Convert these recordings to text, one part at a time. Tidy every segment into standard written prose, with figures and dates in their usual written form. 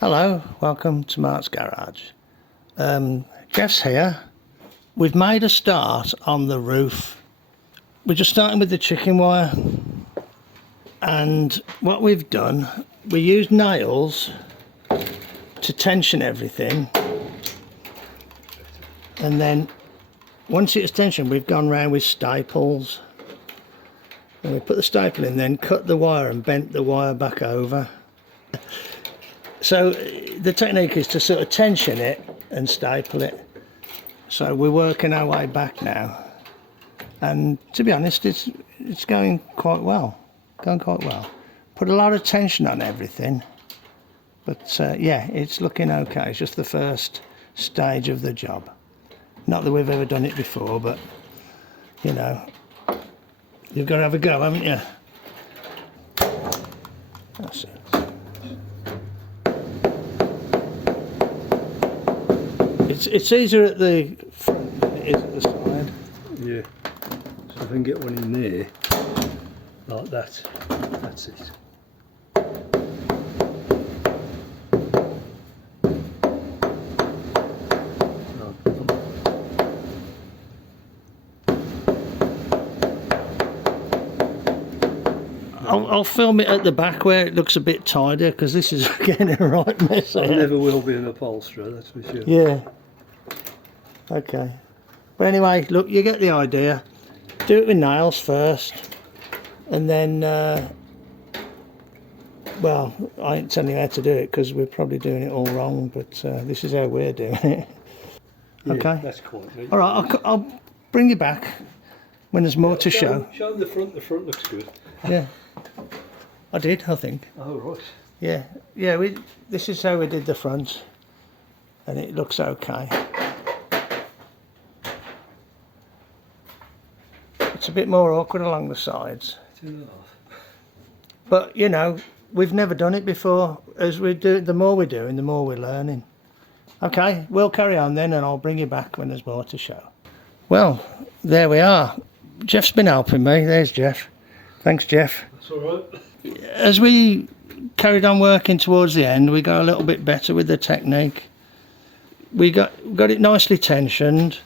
Hello, welcome to Mart's Garage. Geoff's here. We've made a start on the roof. We're just starting with the chicken wire, and what we've done, we used nails to tension everything, and then once it's tensioned we've gone round with staples, and we put the staple in, then cut the wire and bent the wire back over. So the technique is to sort of tension it and staple it. So we're working our way back now, and to be honest, it's going quite well. Put a lot of tension on everything, but yeah, it's looking okay. It's just the first stage of the job. Not that we've ever done it before, but you know, you've got to have a go, haven't you? That's it. It's easier at the front than it is at the side. Yeah, so if I can get one in there, like that, that's it. I'll film it at the back where it looks a bit tidier, because this is getting a right mess. I never will be an upholsterer, that's for sure. Yeah. Okay. But anyway, look, you get the idea. Do it with nails first, and then, well, I ain't telling you how to do it because we're probably doing it all wrong, but this is how we're doing it. Yeah, okay. that's quite right. All right, I'll bring you back when there's more to show. Show them the front. The front looks good. Yeah. I did, I think. Oh right. Yeah. This is how we did the front, and it looks okay. It's a bit more awkward along the sides, but you know, we've never done it before. As we do, the more we're doing, the more we're learning. Okay, we'll carry on then, and I'll bring you back when there's more to show. Well, there we are. Geoff's been helping me. There's Geoff. Thanks, Geoff. That's all right. As we carried on working towards the end, we got a little bit better with the technique. We got it nicely tensioned.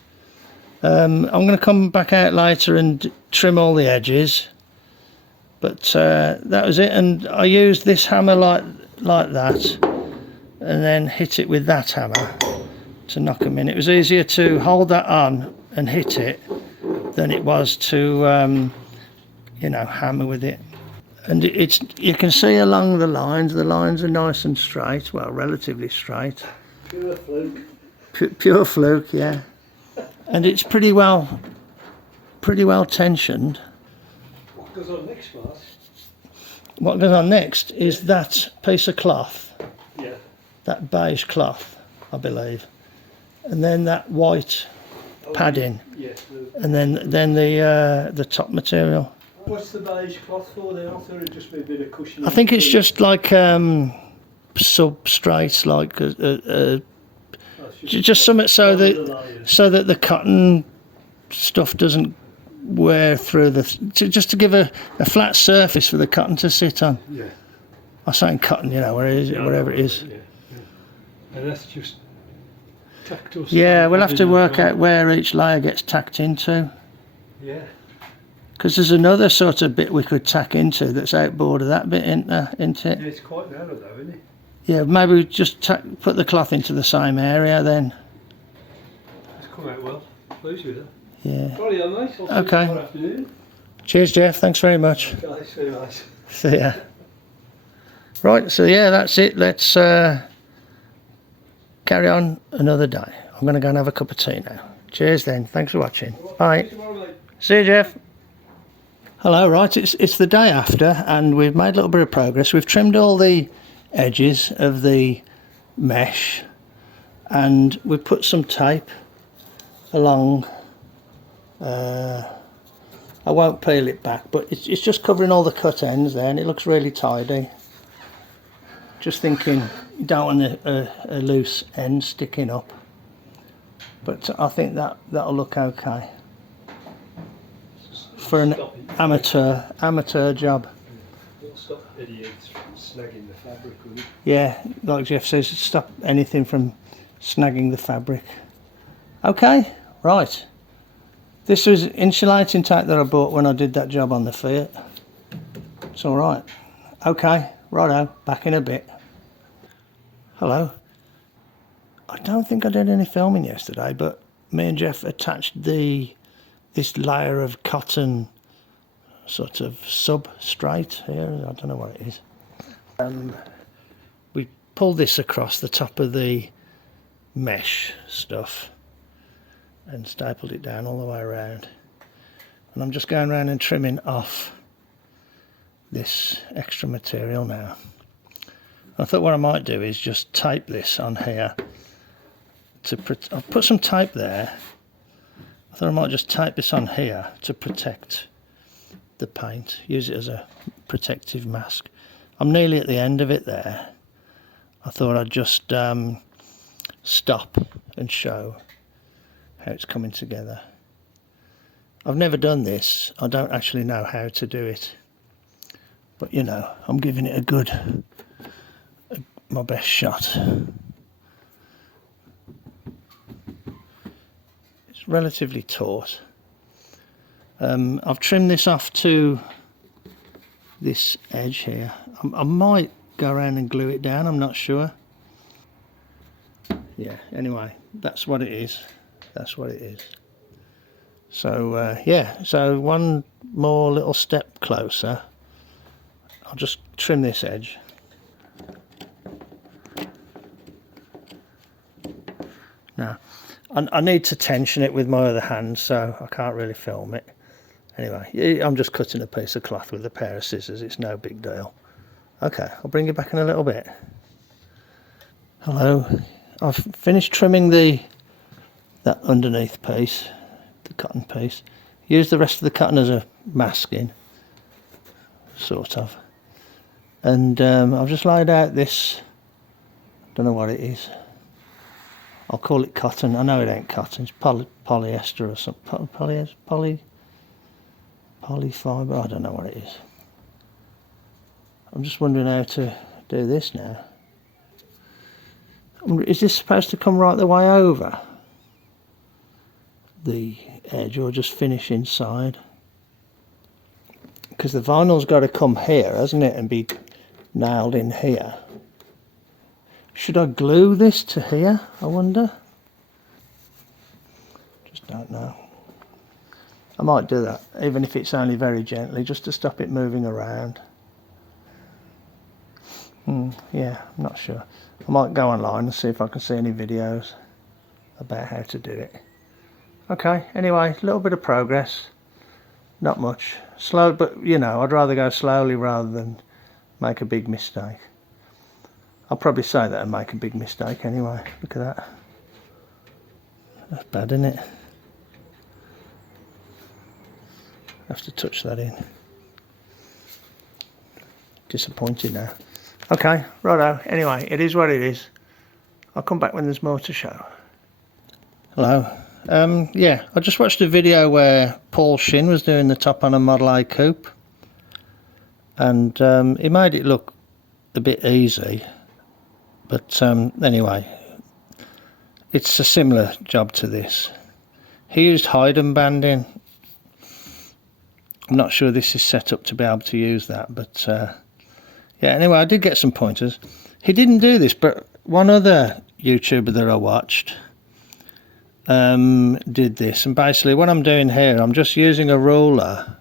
I'm going to come back out later and trim all the edges, but that was it. And I used this hammer like that, and then hit it with that hammer to knock them in. It was easier to hold that on and hit it than it was to you know, hammer with it. And you can see along the lines are nice and straight, well, relatively straight. Pure fluke. Pure fluke, yeah. And it's pretty well tensioned. What goes on next, Mart? What goes on next is that piece of cloth. Yeah. That beige cloth, I believe. And then that white padding. Yes. And then the top material. What's the beige cloth for then? I thought it'd just be a bit of cushion. I think it's just like substrate, like just something so that the cotton stuff doesn't wear through just to give a flat surface for the cotton to sit on. Yeah. I'm saying cotton, you know, wherever it is. Yeah. And that's just tacked us. Yeah, we'll have to work out where each layer gets tacked into. Yeah. Because there's another sort of bit we could tack into that's outboard of that bit, isn't it? Yeah, it's quite narrow though, isn't it? Yeah, maybe we just put the cloth into the same area then. It's come out well. Pleased with it. Yeah. Sorry, mate. I'll see you Okay. tomorrow afternoon. Cheers, Geoff. Thanks very much. Okay, see you, mate. See ya. Right, so yeah, that's it. Let's carry on another day. I'm going to go and have a cup of tea now. Cheers then. Thanks for watching. Bye. See you, Geoff. Hello, right, it's the day after, and we've made a little bit of progress. We've trimmed all the edges of the mesh, and we've put some tape along. I won't peel it back, but it's just covering all the cut ends there, and it looks really tidy. Just thinking you don't want a loose end sticking up, but I think that'll look okay for an amateur job. It'll stop any ends from snagging the fabric, wouldn't it? Yeah, like Geoff says, stop anything from snagging the fabric. Okay, right. This was insulating tape that I bought when I did that job on the Fiat. It's all right. Okay, righto, back in a bit. Hello. I don't think I did any filming yesterday, but me and Geoff attached this layer of cotton sort of substrate here. I don't know what it is. We pulled this across the top of the mesh stuff and stapled it down all the way around. And I'm just going around and trimming off this extra material now. I thought what I might do is just tape this on here. I'll put some tape there. I thought I might just tape this on here to protect the paint. Use it as a protective mask. I'm nearly at the end of it there. I thought I'd just stop and show how it's coming together. I've never done this. I don't actually know how to do it. But you know, I'm giving it my best shot. It's relatively taut. I've trimmed this off to this edge here. I might go around and glue it down, I'm not sure. Yeah, anyway, that's what it is. That's what it is. So yeah, so one more little step closer. I'll just trim this edge. Now, I need to tension it with my other hand, so I can't really film it. Anyway, I'm just cutting a piece of cloth with a pair of scissors. It's no big deal. Okay, I'll bring you back in a little bit. Hello. I've finished trimming that underneath piece, the cotton piece. Use the rest of the cotton as a masking, sort of. And I've just laid out this, don't know what it is. I'll call it cotton. I know it ain't cotton, it's polyester or something. Polyfiber, I don't know what it is. I'm just wondering how to do this now. Is this supposed to come right the way over the edge or just finish inside? Because the vinyl's got to come here, hasn't it, and be nailed in here. Should I glue this to here, I wonder? Just don't know. I might do that, even if it's only very gently, just to stop it moving around. Yeah, I'm not sure. I might go online and see if I can see any videos about how to do it. Okay, anyway, a little bit of progress. Not much. Slow, but you know, I'd rather go slowly rather than make a big mistake. I'll probably say that and make a big mistake anyway. Look at that. That's bad, isn't it? I have to touch that in. Disappointed now. Okay, righto. Anyway, it is what it is. I'll come back when there's more to show. Hello. Yeah, I just watched a video where Paul Shin was doing the top on a Model A coupe. And he made it look a bit easy. But anyway, it's a similar job to this. He used Haydn banding. I'm not sure this is set up to be able to use that, but yeah, anyway, I did get some pointers. He didn't do this, but one other YouTuber that I watched did this. And basically what I'm doing here, I'm just using a ruler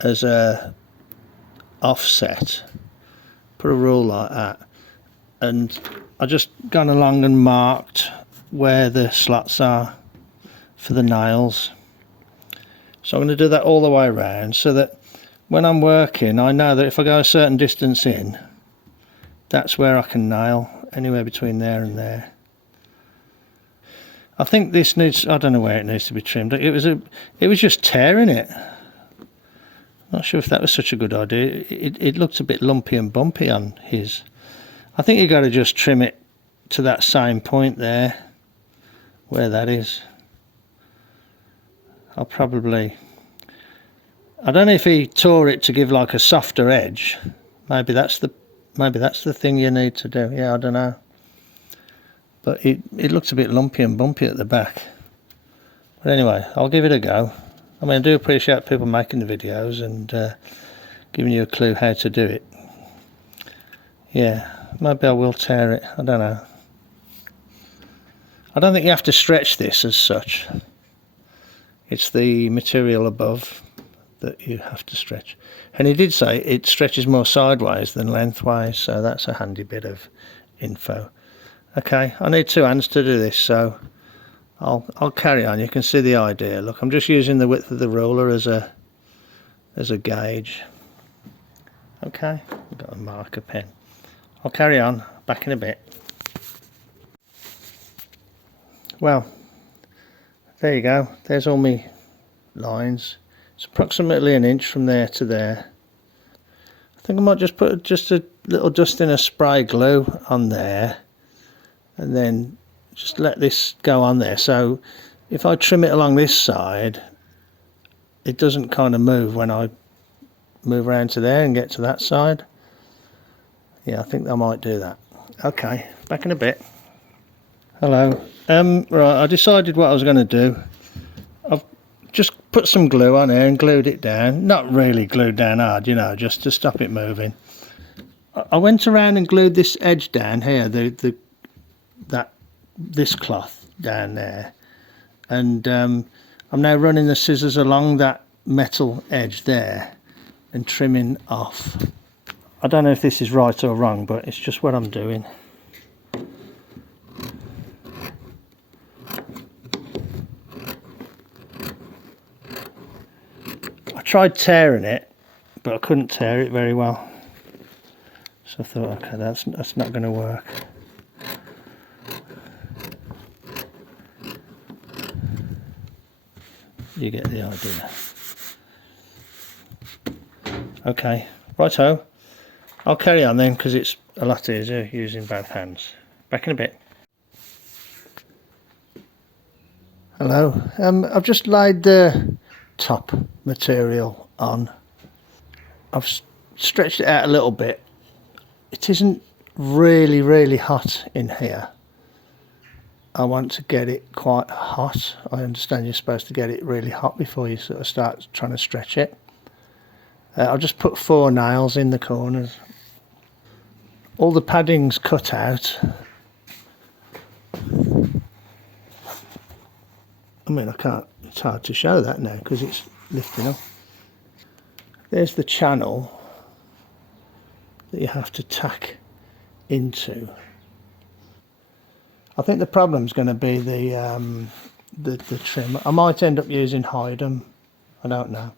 as a offset. Put a rule like that. And I just gone along and marked where the slots are for the nails. So I'm going to do that all the way around so that when I'm working, I know that if I go a certain distance in, that's where I can nail, anywhere between there and there. I think this needs, I don't know where it needs to be trimmed. It was just tearing it. Not sure if that was such a good idea. It looked a bit lumpy and bumpy on his. I think you got to just trim it to that same point there, where that is. I don't know if he tore it to give like a softer edge. Maybe that's the thing you need to do. Yeah, I don't know. But it looks a bit lumpy and bumpy at the back. But anyway, I'll give it a go. I mean, I do appreciate people making the videos and giving you a clue how to do it. Yeah, maybe I will tear it. I don't know. I don't think you have to stretch this as such. It's the material above that you have to stretch. And he did say it stretches more sideways than lengthways, so that's a handy bit of info. Okay, I need 2 hands to do this, so I'll carry on. You can see the idea. Look, I'm just using the width of the ruler as a gauge. Okay, I've got a marker pen. I'll carry on, back in a bit. Well, there you go. There's all my lines. It's approximately 1 inch from there to there. I think I might just put just a little dusting of spray glue on there, and then just let this go on there. So if I trim it along this side, it doesn't kind of move when I move around to there and get to that side. Yeah, I think I might do that. Okay, back in a bit. Hello. Right, I decided what I was going to do. I've just put some glue on here and glued it down. Not really glued down hard, you know, just to stop it moving. I went around and glued this edge down here, this cloth down there, and I'm now running the scissors along that metal edge there and trimming off. I don't know if this is right or wrong, but it's just what I'm doing. I tried tearing it, but I couldn't tear it very well, so I thought, okay, that's not going to work. You get the idea. Okay, righto. I'll carry on then, because it's a lot easier using both hands. Back in a bit. Hello. I've just laid the top material on. I've stretched it out a little bit. It isn't really hot in here. I want to get it quite hot. I understand you're supposed to get it really hot before you sort of start trying to stretch it. I'll just put 4 nails in the corners. All the padding's cut out. I mean, I can't, it's hard to show that now because it's lifting up. There's the channel that you have to tack into. I think the problem's going to be the trim. I might end up using Hydem, I don't know.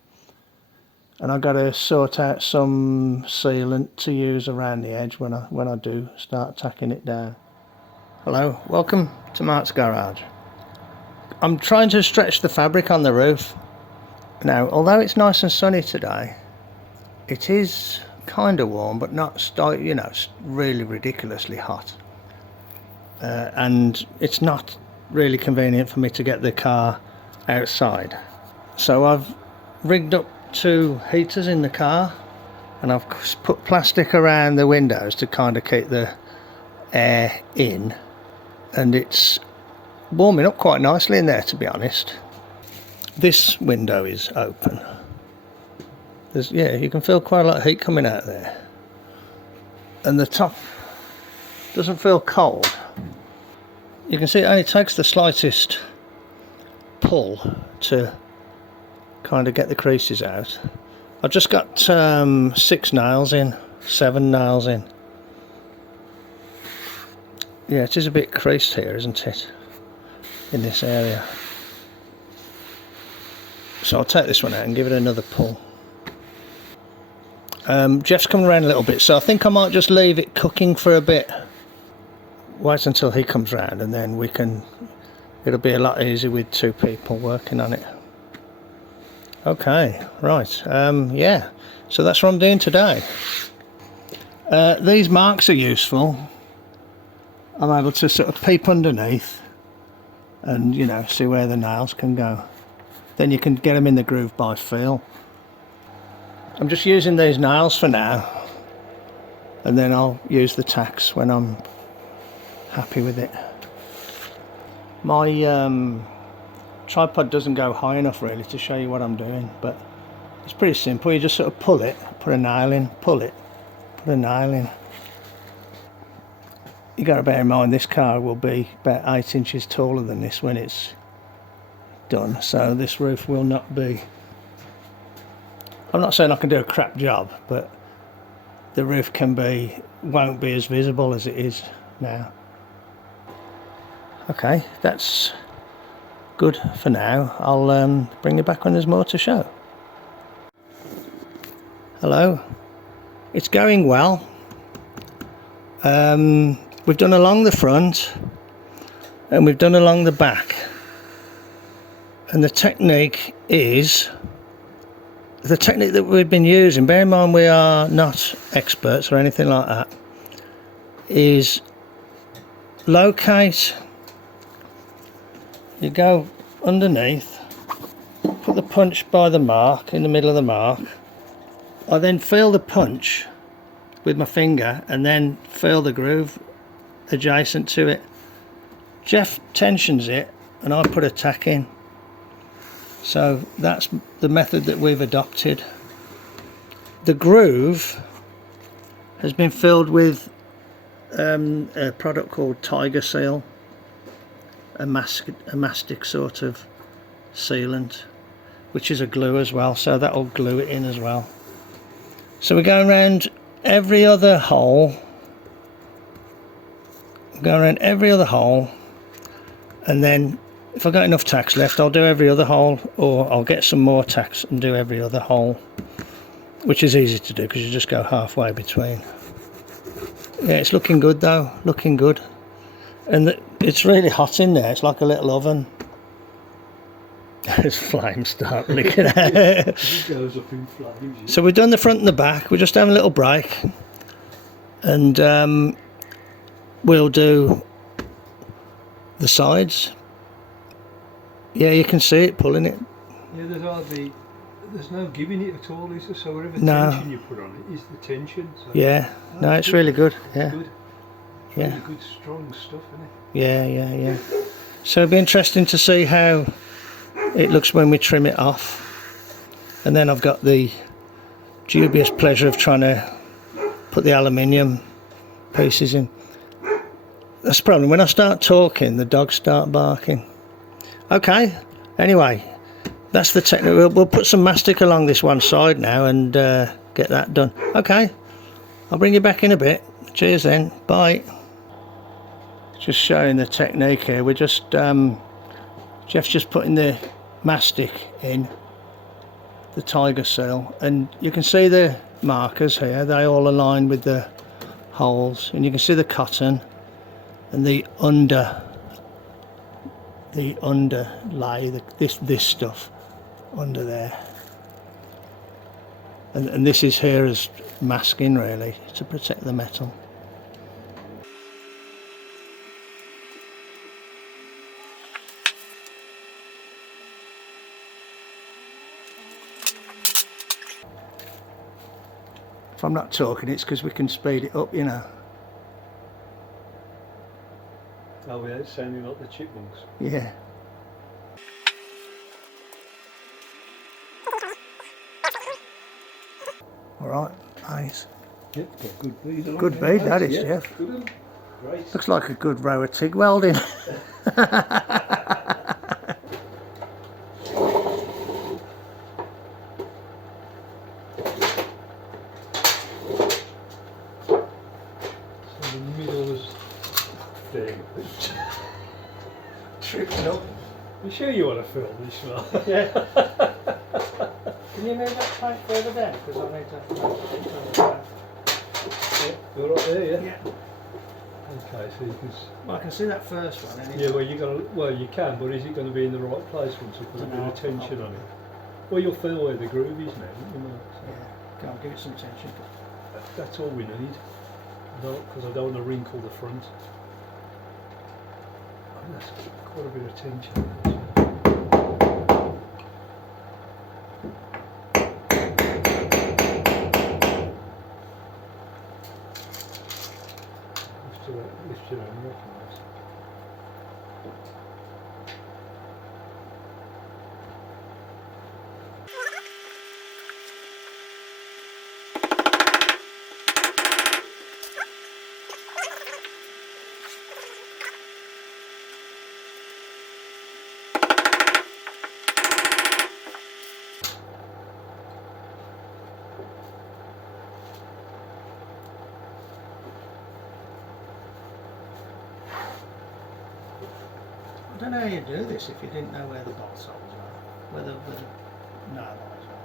And I've got to sort out some sealant to use around the edge when I do start tacking it down. Hello, welcome to Mart's garage. I'm trying to stretch the fabric on the roof. Now, although it's nice and sunny today, it is kind of warm, but not, you know, really ridiculously hot. And it's not really convenient for me to get the car outside. So I've rigged up 2 heaters in the car, and I've put plastic around the windows to kind of keep the air in, and it's warming up quite nicely in there, to be honest. This window is open. Yeah, you can feel quite a lot of heat coming out there, and the top doesn't feel cold. You can see it only takes the slightest pull to kind of get the creases out. I've just got 6 nails in, 7 nails in. Yeah, it is a bit creased here, isn't it, in this area. So I'll take this one out and give it another pull. Geoff's coming around a little bit, so I think I might just leave it cooking for a bit. Wait until he comes round, and then it'll be a lot easier with 2 people working on it. Okay, right, yeah, so that's what I'm doing today. These marks are useful. I'm able to sort of peep underneath and, you know, see where the nails can go. Then you can get them in the groove by feel. I'm just using these nails for now, and then I'll use the tacks when I'm happy with it. My tripod doesn't go high enough really to show you what I'm doing, but it's pretty simple. You just sort of pull it, put a nail in, pull it, put a nail in. You got to bear in mind this car will be about 8 inches taller than this when it's done, so this roof will not be, I'm not saying I can do a crap job, but the roof won't be as visible as it is now. Okay, that's good for now. I'll bring you back when there's more to show. Hello, it's going well. We've done along the front and we've done along the back, and the technique is the technique that we've been using, bear in mind we are not experts or anything like that, is locate, you go underneath, put the punch by the mark, in the middle of the mark. I then feel the punch with my finger and then feel the groove adjacent to it. Geoff tensions it and I put a tack in. So that's the method that we've adopted. The groove has been filled with a product called Tiger Seal, a mastic sort of sealant, which is a glue as well, so that'll glue it in as well. So we're going around every other hole, and then if I've got enough tacks left I'll do every other hole, or I'll get some more tacks and do every other hole, which is easy to do because you just go halfway between. Yeah, it's looking good though, looking good. And it's really hot in there, it's like a little oven. There's flames start licking out. It goes up in flames. So we've done the front and the back, we're just having a little break, and we'll do the sides. Yeah, you can see it pulling it. Yeah, there's no giving it at all, is there? So whatever No. tension you put on it is the tension. So Yeah, no, it's really good. Yeah, good. yeah, Really good, strong stuff, isn't it? yeah. So it'll be interesting to see how it looks when we trim it off. And then I've got the dubious pleasure of trying to put the aluminium pieces in. That's the problem, when I start talking the dogs start barking. Okay, anyway, that's the technique. We'll put some mastic along this one side now and get that done. Okay, I'll bring you back in a bit. Cheers then, bye. Just showing the technique here. We're just Geoff's just putting the mastic in, the Tiger Seal, and you can see the markers here, they all align with the holes, and you can see the cotton and the underlay, this stuff under there, and this is here as masking really to protect the metal. If I'm not talking, it's because we can speed it up, you know. Oh yeah, it's sounding like the chipmunks. Yeah. All right, nice. Yep, got good bead on. Good bead, that is, yeah, Geoff. Good one. Great. Looks like a good row of TIG welding. So the middle is there. Tripping up. You sure you want to film this one? Yeah. Can you move that tank further down? Because I need to. Yeah, you're right there, yeah? Yeah. Okay, so you can. Well, I can see that first one. Anyway. Yeah, well you can, but is it going to be in the right place once you put a bit of tension on it? Well, you'll feel where the groove is now, you know. So Yeah. Go on, give it some tension. that's all we need. Because I don't want to wrinkle the front. Oh, that's quite a bit of tension. don't know how you do this if you didn't know where the bolt holes are, where the nail holes are.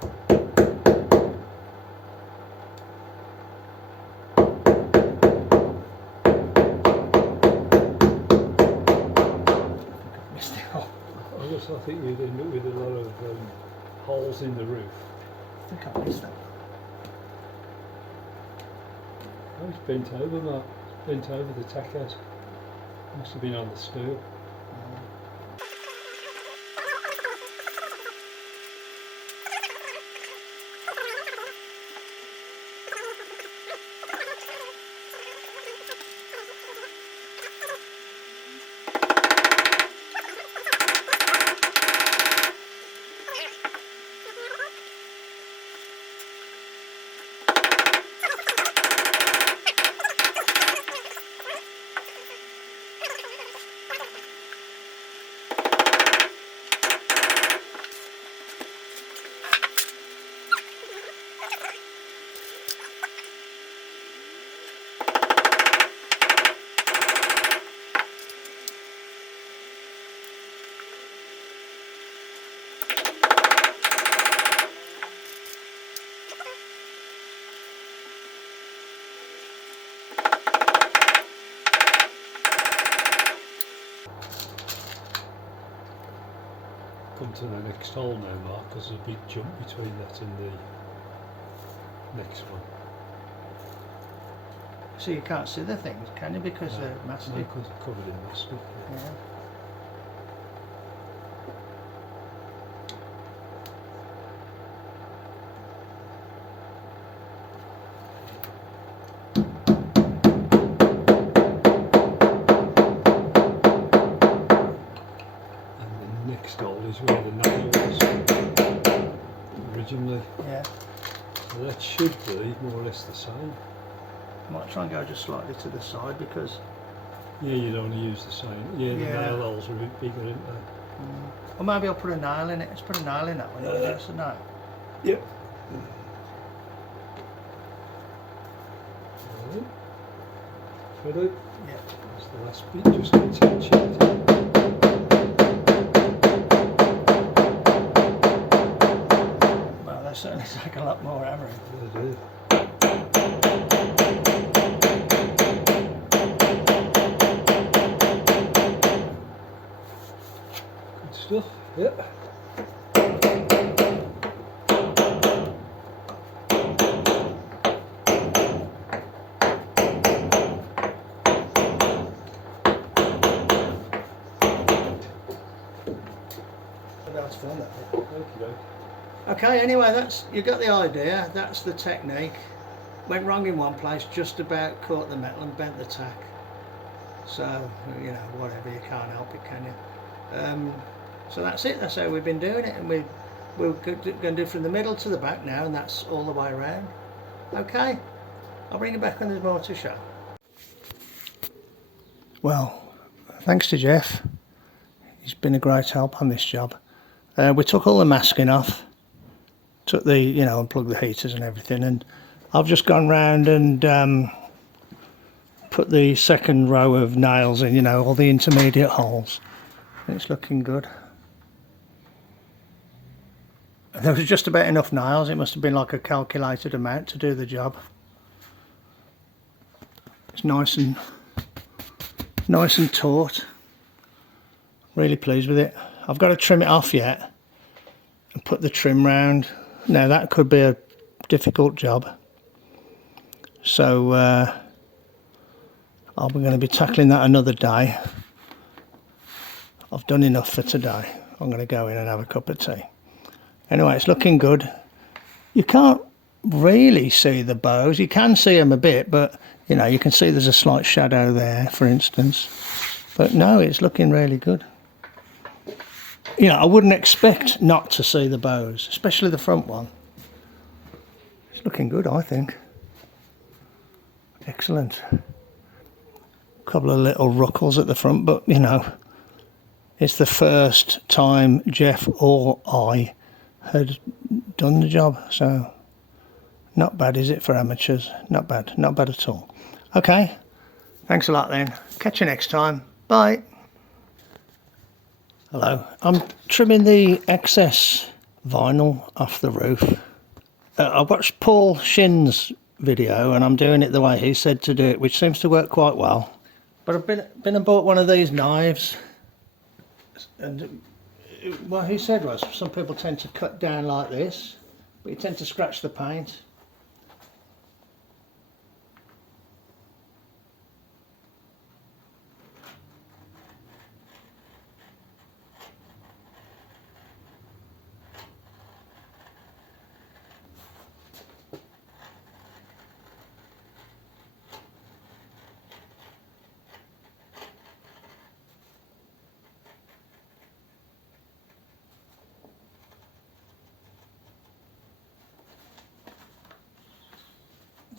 Missed it all. I think we'd end up with a lot of holes in the roof. I think I missed that. Oh, it's bent over, Mark. It's bent over the tack house. Must have been on the steel. Come to the next hole now, Mark, because there's a big jump between that and the next one. So you can't see the things, can you? Because they're mastic. No, because they're covered in mastic. Yeah. Next hole is where the nail was originally. Yeah. So that should be more or less the same. Might try and go just slightly to the side because. Yeah, you'd only use the same. Yeah, the Yeah. nail holes are a bit bigger, aren't they? Or maybe I'll put a nail in it. Let's put a nail in that one. Just a nail. Yep. Ready? Yeah. That's the last bit, just attach it. Well, they certainly take a lot more hammering. They do. Good stuff. Yep. That's fun, that. Okay. Okay, anyway, that's, you got the idea. That's the technique. Went wrong in one place, just about caught the metal and bent the tack. So, you know, whatever, you can't help it, can you? So that's it. That's how we've been doing it, and we're going to do from the middle to the back now, and that's all the way around. Okay, I'll bring you back when there's more to show. Well, thanks to Geoff. He's been a great help on this job. We took all the masking off, took the, you know, unplugged the heaters and everything, and I've just gone round and put the second row of nails in, you know, all the intermediate holes. It's looking good. There was just about enough nails. It must have been like a calculated amount to do the job. It's nice and taut. Really pleased with it. I've got to trim it off yet and put the trim round. Now that could be a difficult job, so I'm going to be tackling that another day. I've done enough for today. I'm going to go in and have a cup of tea. Anyway, it's looking good. You can't really see the bows. You can see them a bit, but you know, you can see there's a slight shadow there, for instance. But no, it's looking really good. You know, I wouldn't expect not to see the bows, especially the front one. It's looking good, I think. Excellent. A couple of little ruckles at the front, but you know, it's the first time Geoff or I had done the job, so not bad, is it, for amateurs? Not bad at all. Okay, thanks a lot then. Catch you next time. Bye. Hello. I'm trimming the excess vinyl off the roof. I watched Paul Shin's video and I'm doing it the way he said to do it, which seems to work quite well. But I've been and bought one of these knives, and what he said was some people tend to cut down like this, but you tend to scratch the paint.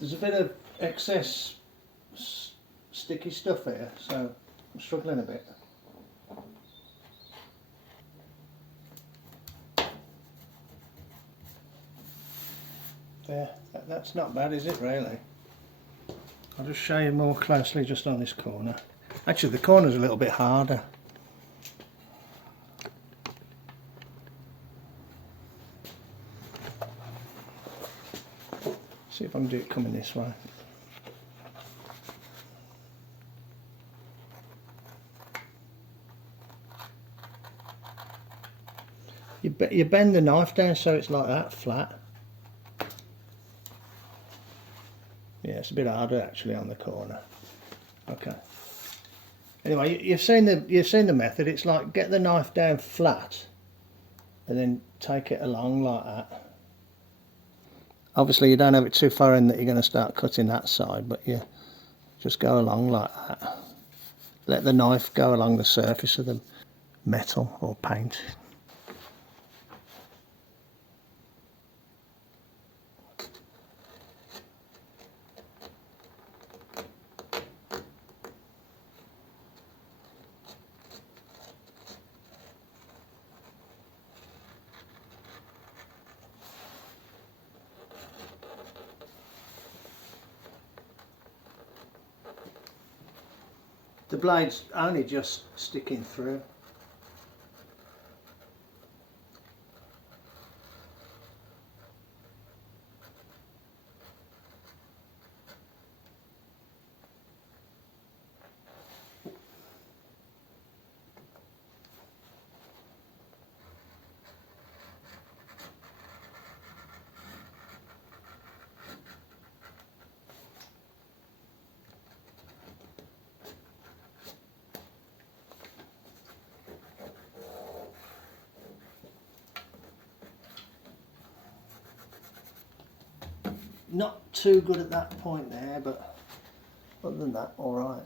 There's a bit of excess sticky stuff here, so I'm struggling a bit. There, that's not bad, is it really? I'll just show you more closely just on this corner. Actually, the corner's a little bit harder. See if I can do it coming this way. You bend the knife down so it's like that, flat. Yeah, it's a bit harder actually on the corner. Okay. Anyway, you've seen the method. It's like get the knife down flat, and then take it along like that. Obviously, you don't have it too far in that you're going to start cutting that side, but you just go along like that. Let the knife go along the surface of the metal or paint. The blade's only just sticking through. Not too good at that point there, but other than that, all right.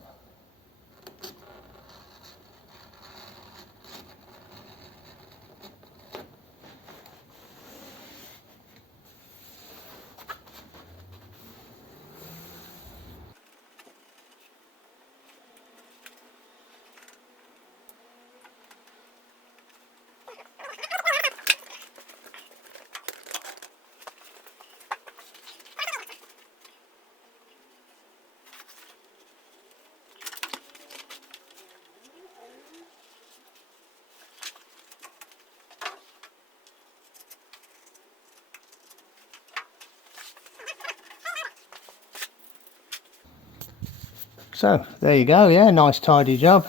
So there you go, yeah, nice tidy job.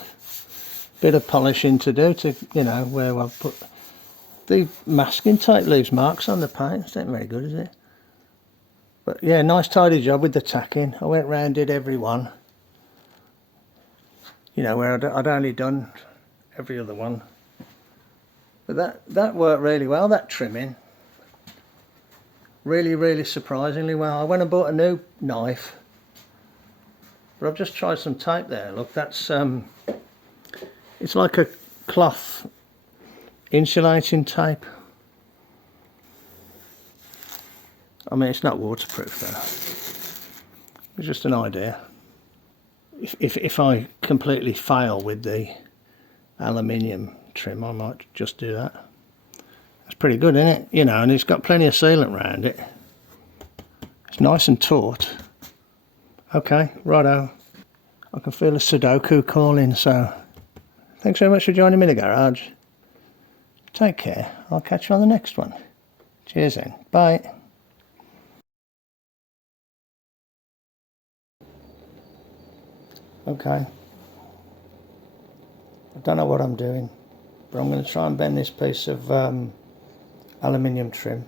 Bit of polishing to do to, you know, where I've put the masking tape leaves marks on the paint. It's not very good, is it? But yeah, nice tidy job with the tacking. I went round, did every one. You know, where I'd only done every other one. But that worked really well, that trimming. Really surprisingly well. I went and bought a new knife. But I've just tried some tape there. Look, that's it's like a cloth insulating tape. I mean, it's not waterproof though. It's just an idea. If I completely fail with the aluminium trim, I might just do that. It's pretty good, isn't it? You know, and it's got plenty of sealant around it. It's nice and taut. Okay, righto. I can feel a Sudoku calling, so thanks very much for joining me in the garage. Take care. I'll catch you on the next one. Cheers then. Bye. Okay. I don't know what I'm doing, but I'm going to try and bend this piece of aluminium trim.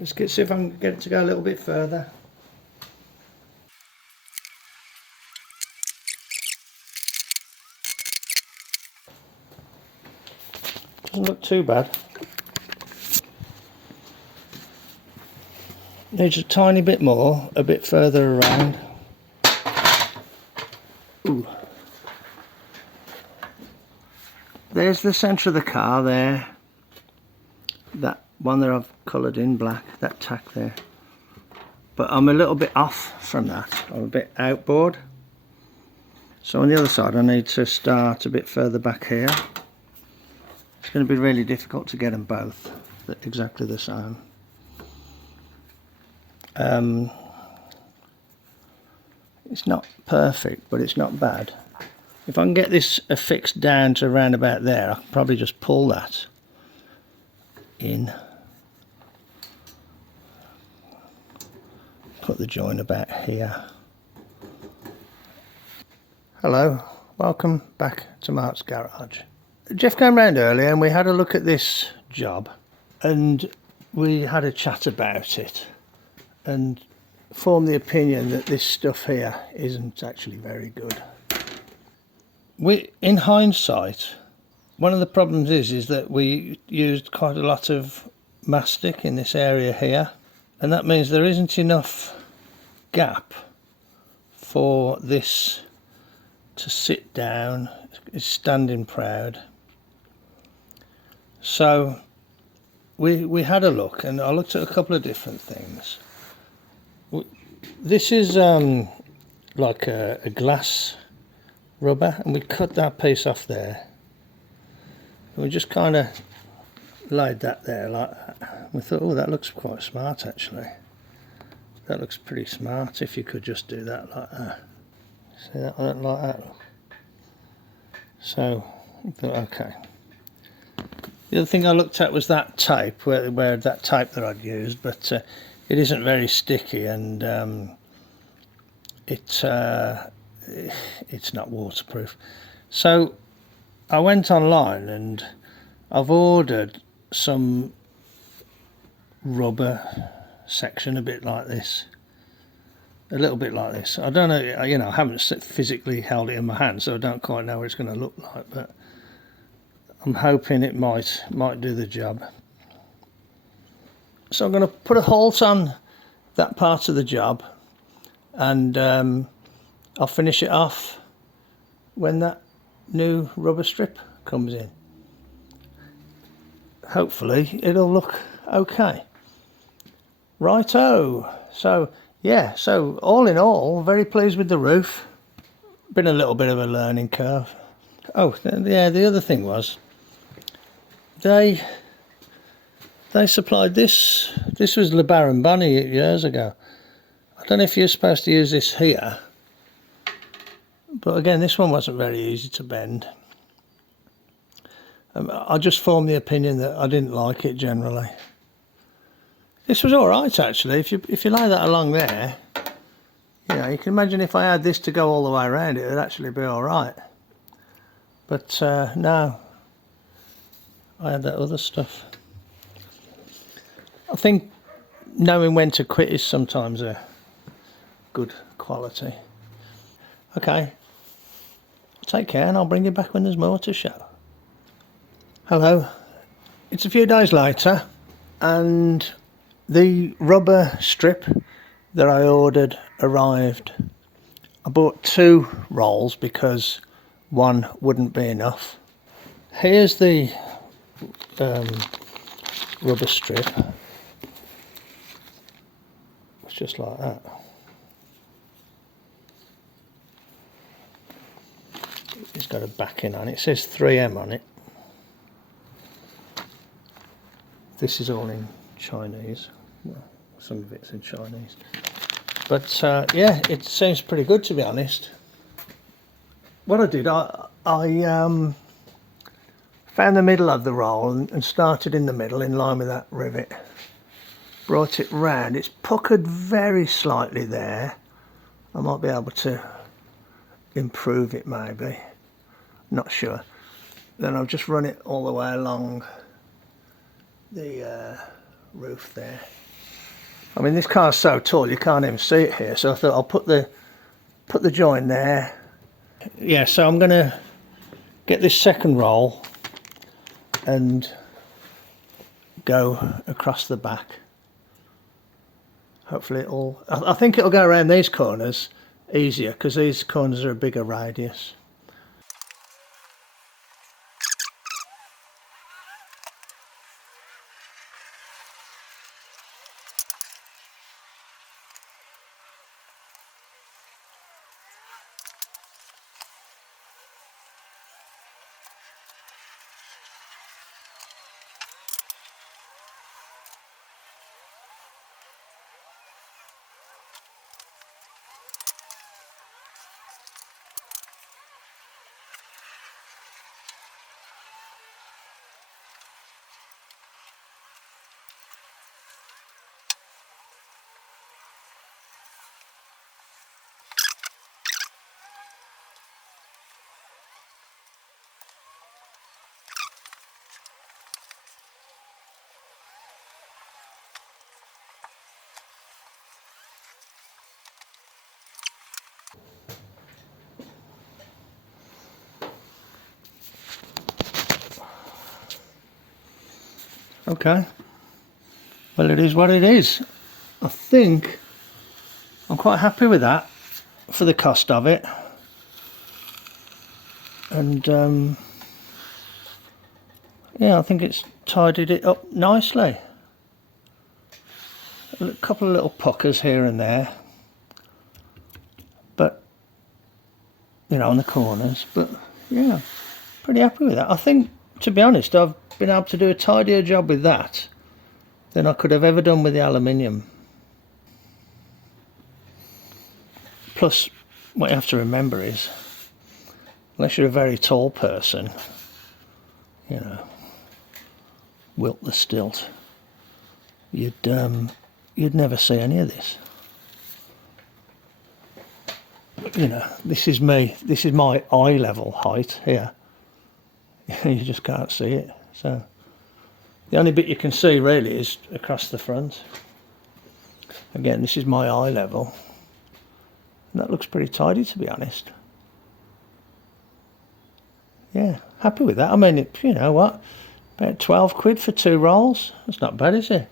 Let's see if I can get it to go a little bit further. Doesn't look too bad. Needs a tiny bit more, a bit further around. Ooh. There's the centre of the car there. That one that I've coloured in black, that tack there. But I'm a little bit off from that. I'm a bit outboard. So on the other side I need to start a bit further back here. It's going to be really difficult to get them both exactly the same. It's not perfect, but it's not bad. If I can get this affixed down to around about there, I can probably just pull that in. Put the joint about here. Hello, welcome back to Mart's garage. Geoff came round earlier and we had a look at this job and we had a chat about it and formed the opinion that this stuff here isn't actually very good. In hindsight, one of the problems is that we used quite a lot of mastic in this area here, and that means there isn't enough gap for this to sit down. It's standing proud. So we had a look, and I looked at a couple of different things. This is like a glass rubber, and we cut that piece off there. And we just kind of laid that there like that. We thought, oh, that looks quite smart actually. That looks pretty smart if you could just do that like that. See that like that? So I thought, okay. The other thing I looked at was that tape, where that tape that I'd used, but it isn't very sticky, and it's not waterproof. So I went online and I've ordered some rubber section a bit like this, a little bit like this. I don't know, you know, I haven't physically held it in my hand, so I don't quite know what it's going to look like, but I'm hoping it might do the job. So I'm going to put a halt on that part of the job, and I'll finish it off when that new rubber strip comes in. Hopefully it'll look okay. Righto. So yeah, so all in all, very pleased with the roof. Been a little bit of a learning curve. Oh yeah, the other thing was they supplied this. This was LeBaron Bonney years ago. I don't know if you're supposed to use this here, but again, this one wasn't very easy to bend. I just formed the opinion that I didn't like it generally. This was all right actually. If you lay that along there, you know, you can imagine if I had this to go all the way around, it would actually be all right. But no, I had that other stuff. I think knowing when to quit is sometimes a good quality. Okay, take care, and I'll bring you back when there's more to show. Hello, it's a few days later, and the rubber strip that I ordered arrived. I bought 2 rolls because one wouldn't be enough. Here's the rubber strip. It's just like that. It's got a backing on it. It says 3M on it. This is all in Chinese. Well, some of it's in Chinese. But yeah, it seems pretty good, to be honest. What I did, I found the middle of the roll and started in the middle in line with that rivet. Brought it round. It's puckered very slightly there. I might be able to improve it maybe. Not sure. Then I'll just run it all the way along the roof there. I mean, this car's so tall you can't even see it here, so I thought I'll put the joint there. Yeah, so I'm gonna get this second roll and go across the back. Hopefully I think it'll go around these corners easier because these corners are a bigger radius. Okay, well, it is what it is. I think I'm quite happy with that for the cost of it, and yeah, I think it's tidied it up nicely. A couple of little puckers here and there, but you know, on the corners, but yeah, pretty happy with that. I think, to be honest, I've been able to do a tidier job with that than I could have ever done with the aluminium. Plus, what you have to remember is, unless you're a very tall person, you know, wilt the stilt, you'd never see any of this. You know, this is me. This is my eye level height here. You just can't see it. So the only bit you can see really is across the front. Again, this is my eye level. And that looks pretty tidy, to be honest. Yeah, happy with that. I mean, you know what? About 12 quid for 2 rolls. That's not bad, is it?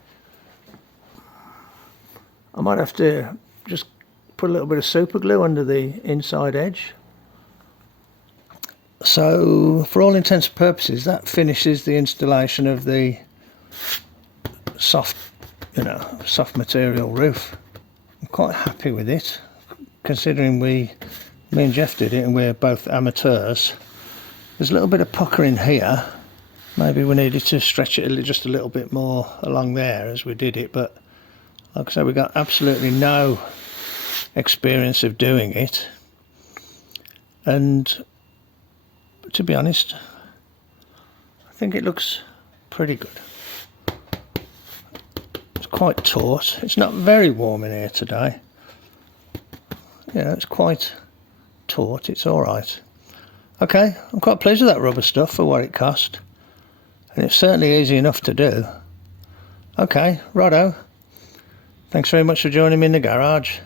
I might have to just put a little bit of super glue under the inside edge. So, for all intents and purposes, that finishes the installation of the soft, you know, soft material roof. I'm quite happy with it, considering me and Geoff did it and we're both amateurs. There's a little bit of pucker in here. Maybe we needed to stretch it just a little bit more along there as we did it, but like I said, we got absolutely no experience of doing it, and to be honest, I think it looks pretty good. It's quite taut. It's not very warm in here today. You know, it's quite taut. It's all right. Okay, I'm quite pleased with that rubber stuff for what it cost. And it's certainly easy enough to do. Okay, righto. Thanks very much for joining me in the garage.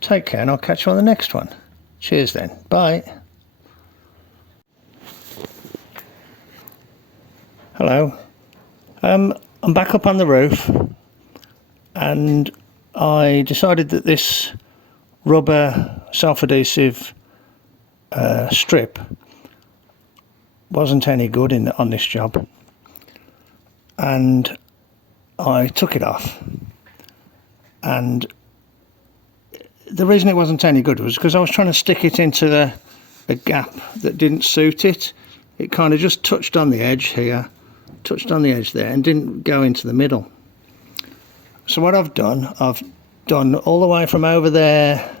Take care and I'll catch you on the next one. Cheers then. Bye. Hello. I'm back up on the roof and I decided that this rubber self-adhesive strip wasn't any good on this job, and I took it off. And the reason it wasn't any good was because I was trying to stick it into a gap that didn't suit it. It kind of just touched on the edge here, touched on the edge there, and didn't go into the middle. So what I've done all the way from over there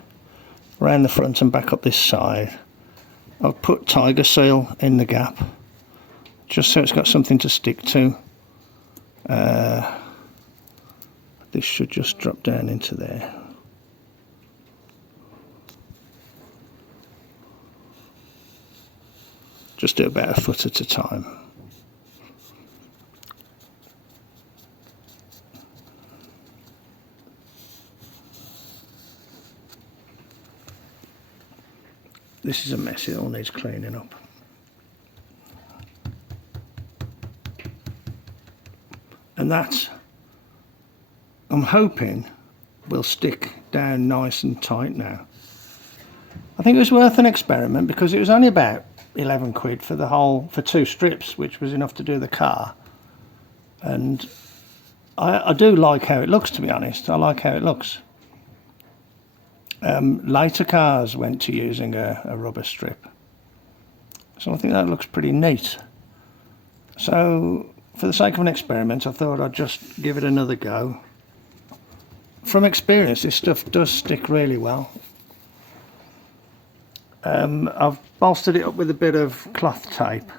around the front and back up this side. I've put tiger seal in the gap just so it's got something to stick to. This should just drop down into there. Just do about a foot at a time. This is a mess, it all needs cleaning up. And that, I'm hoping, will stick down nice and tight now. I think it was worth an experiment because it was only about 11 quid for 2 strips, which was enough to do the car. And I do like how it looks, to be honest. I like how it looks. Later cars went to using a rubber strip, so I think that looks pretty neat. So for the sake of an experiment I thought I'd just give it another go. From experience this stuff does stick really well. I've bolstered it up with a bit of cloth tape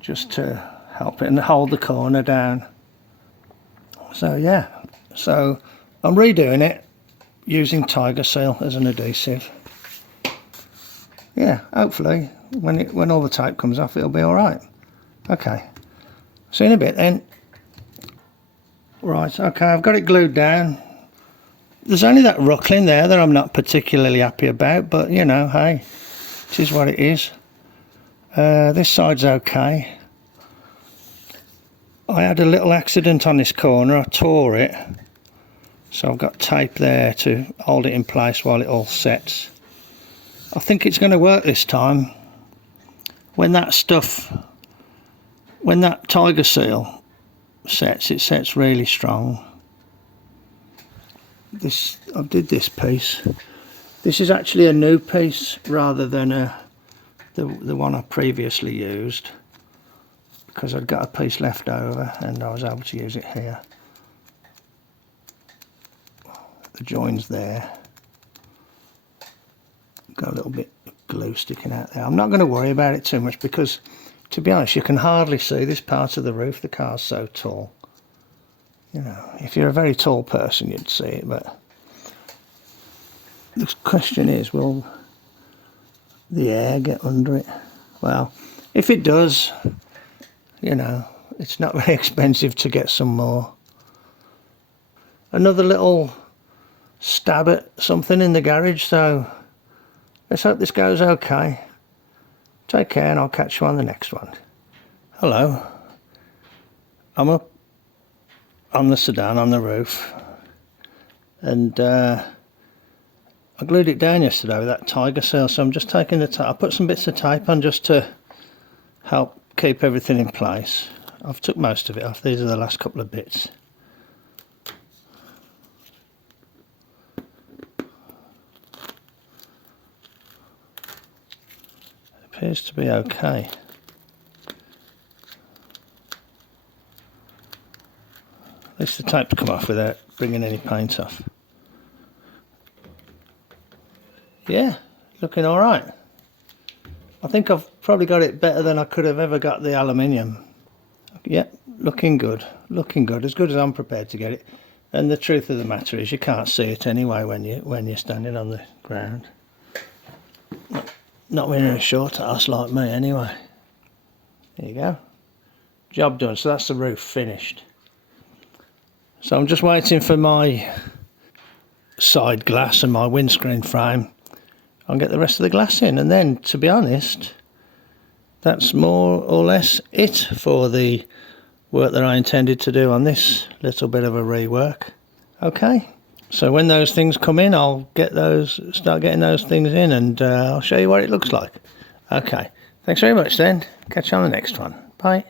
just to help it and hold the corner down. So yeah, so I'm redoing it using tiger seal as an adhesive. Yeah, hopefully when all the tape comes off it'll be alright. Okay, see you in a bit then. Right, okay, I've got it glued down. There's only that ruckling there that I'm not particularly happy about, but you know, hey, it is what it is. This side's okay. I had a little accident on this corner, I tore it. So I've got tape there to hold it in place while it all sets. I think it's going to work this time. When that tiger seal sets, it sets really strong. I did this piece. This is actually a new piece rather than the one I previously used, because I'd got a piece left over and I was able to use it here. The join's there. Got a little bit of glue sticking out there. I'm not going to worry about it too much because, to be honest, you can hardly see this part of the roof. The car's so tall. You know, if you're a very tall person, you'd see it. But the question is, will the air get under it? Well, if it does, you know, it's not very expensive to get some more. Another little stab at something in the garage, so let's hope this goes okay. Take care and I'll catch you on the next one. Hello, I'm up on the Sedan on the roof, and I glued it down yesterday with that tiger seal, so I'm just taking the tape. I put some bits of tape on just to help keep everything in place. I've took most of it off. These are the last couple of bits. Appears to be okay. At least the tape's come off without bringing any paint off. Yeah, looking alright. I think I've probably got it better than I could have ever got the aluminium. Yeah, looking good, as good as I'm prepared to get it. And the truth of the matter is you can't see it anyway when you're standing on the ground. Not when you're a short ass like me anyway. There you go. job done. So that's the roof finished. So I'm just waiting for my side glass and my windscreen frame. I'll get the rest of the glass in, and then, to be honest, that's more or less it for the work that I intended to do on this little bit of a rework. Okay, so when those things come in, I'll start getting those things in, and I'll show you what it looks like. Okay, thanks very much then. Catch you on the next one. Bye.